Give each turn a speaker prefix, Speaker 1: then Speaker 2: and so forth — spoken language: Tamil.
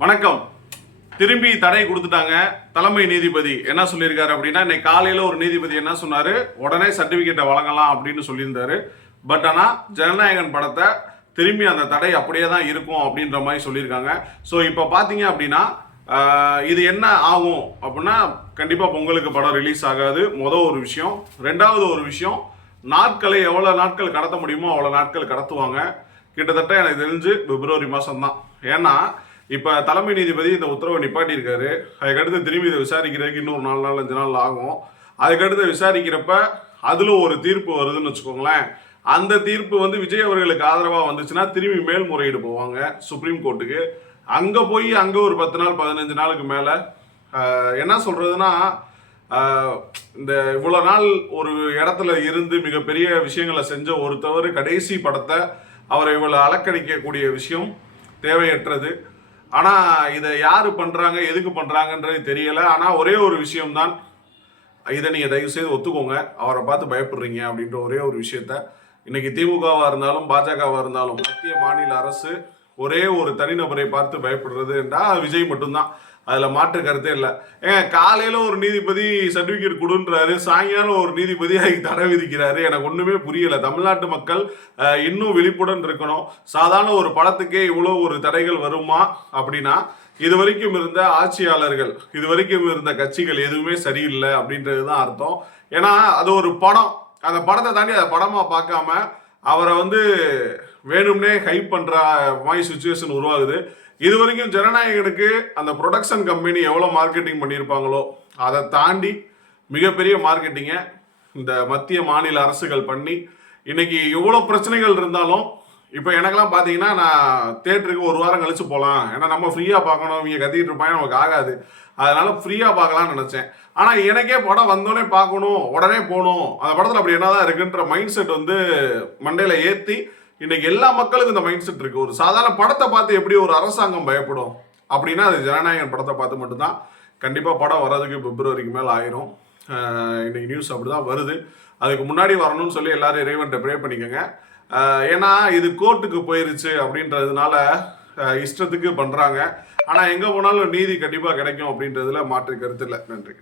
Speaker 1: வணக்கம். திரும்பி தடை கொடுத்துட்டாங்க தலைமை நீதிபதி. என்ன சொல்லியிருக்காரு அப்படின்னா இன்னைக்கு காலையில் ஒரு நீதிபதி என்ன சொன்னார்? உடனே சர்டிஃபிகேட்டை வழங்கலாம் அப்படின்னு சொல்லியிருந்தாரு. பட் ஆனால் ஜனநாயகன் படத்தை திரும்பி அந்த தடை அப்படியே தான் இருக்கும் அப்படின்ற மாதிரி சொல்லியிருக்காங்க. ஸோ இப்போ பார்த்தீங்க அப்படின்னா இது என்ன ஆகும் அப்படின்னா கண்டிப்பாக பொங்கலுக்கு படம் ரிலீஸ் ஆகாது. மொதல் ஒரு விஷயம். ரெண்டாவது ஒரு விஷயம் நாட்களை எவ்வளோ நாட்கள் கடத்த முடியுமோ அவ்வளோ நாட்கள் கடத்துவாங்க. கிட்டத்தட்ட எனக்கு தெரிஞ்சு பிப்ரவரி மாதம் தான் ஏன்னா இப்போ தலைமை நீதிபதி இந்த உத்தரவை நிப்பாட்டியிருக்காரு. அதுக்கடுத்து திரும்பி இதை விசாரிக்கிறதுக்கு இன்னொரு நாலு நாள் அஞ்சு நாள் ஆகும். அதுக்கடுத்து விசாரிக்கிறப்ப அதில் ஒரு தீர்ப்பு வருதுன்னு வச்சுக்கோங்களேன். அந்த தீர்ப்பு வந்து விஜய் அவர்களுக்கு ஆதரவாக வந்துச்சுன்னா திரும்பி மேல்முறையீடு போவாங்க சுப்ரீம் கோர்ட்டுக்கு. அங்கே போய் அங்கே ஒரு பத்து நாள் பதினஞ்சு நாளுக்கு மேலே என்ன சொல்கிறதுனா இந்த இவ்வளோ நாள் ஒரு இடத்துல இருந்து மிகப்பெரிய விஷயங்களை செஞ்ச ஒருத்தவர் கடைசி படத்தை அவரை இவ்வளோ அலக்கடிக்கக்கூடிய விஷயம் தேவையற்றது. ஆனால் இதை யார் பண்ணுறாங்க எதுக்கு பண்ணுறாங்கன்றது தெரியலை. ஆனால் ஒரே ஒரு விஷயம்தான். இதை நீங்கள் தயவு செய்து ஒத்துக்கோங்க. அவரை பார்த்து பயப்படுறீங்க அப்படின்ற ஒரே ஒரு விஷயத்த. இன்னைக்கு திமுகவாக இருந்தாலும் பாஜகவாக இருந்தாலும் மத்திய மாநில அரசு ஒரே ஒரு தனிநபரை பார்த்து பயப்படுறது என்றால் விஜய் மட்டும்தான். அதில் மாற்று கருத்தே இல்லை. ஏங்க காலையில் ஒரு நீதிபதி சர்டிஃபிகேட் கொடுன்றாரு சாயங்காலம் ஒரு நீதிபதி அதுக்கு தடை விதிக்கிறாரு. எனக்கு ஒன்றுமே புரியலை. தமிழ்நாட்டு மக்கள் இன்னும் விழிப்புடன் இருக்கணும். சாதாரண ஒரு படத்துக்கே இவ்வளோ ஒரு தடைகள் வருமா அப்படின்னா இது வரைக்கும் இருந்த ஆட்சியாளர்கள் இது வரைக்கும் இருந்த கட்சிகள் எதுவுமே சரியில்லை அப்படின்றது தான் அர்த்தம். ஏன்னா அது ஒரு படம். அந்த படத்தை தாண்டி அதை படமாக பார்க்காம அவரை வந்து வேணும்னே ஹைப் பண்ணுற மாதிரி சுச்சுவேஷன் உருவாகுது. இது வரைக்கும் ஜனநாயகனுக்கு அந்த ப்ரொடக்ஷன் கம்பெனி எவ்வளோ மார்க்கெட்டிங் பண்ணியிருப்பாங்களோ அதை தாண்டி மிகப்பெரிய மார்க்கெட்டிங்கை இந்த மத்திய மாநில அரசுகள் பண்ணி இன்னைக்கு எவ்வளோ பிரச்சனைகள் இருந்தாலும் இப்போ எனக்கெல்லாம் பார்த்தீங்கன்னா நான் தேட்டருக்கு ஒரு வாரம் கழிச்சு போகலாம் ஏன்னா நம்ம ஃப்ரீயாக பார்க்கணும் இவங்க கத்திட்டு இருப்பாங்க நமக்கு ஆகாது. அதனால ஃப்ரீயாக பார்க்கலாம்னு நினச்சேன். ஆனால் எனக்கே படம் வந்தோடனே பார்க்கணும் உடனே போகணும். அந்த படத்தில் அப்படி என்னதான் இருக்குன்ற மைண்ட் செட் வந்து மண்டையில் ஏற்றி இன்னைக்கு எல்லா மக்களுக்கும் இந்த மைண்ட் செட் இருக்குது ஒரு சாதாரண படத்தை பார்த்து எப்படி ஒரு அரசாங்கம் பயப்படும்? அப்படின்னா அது ஜனநாயகன் படத்தை பார்த்து மட்டும்தான். கண்டிப்பாக படம் வர்றதுக்கு பிப்ரவரிக்கு மேலே ஆயிரும். இன்னைக்கு நியூஸ் அப்படி தான் வருது. அதுக்கு முன்னாடி வரணும்னு சொல்லி எல்லாரும் இறைவன்ட்ட ப்ரே பண்ணிக்கோங்க. ஏன்னா இது கோர்ட்டுக்கு போயிருச்சு அப்படின்றதுனால இஷ்டத்துக்கு பண்ணுறாங்க ஆனால் எங்கே போனாலும் நீதி கண்டிப்பாக கிடைக்கும் அப்படின்றதுல மாற்று கருத்து இல்லை. நன்றி.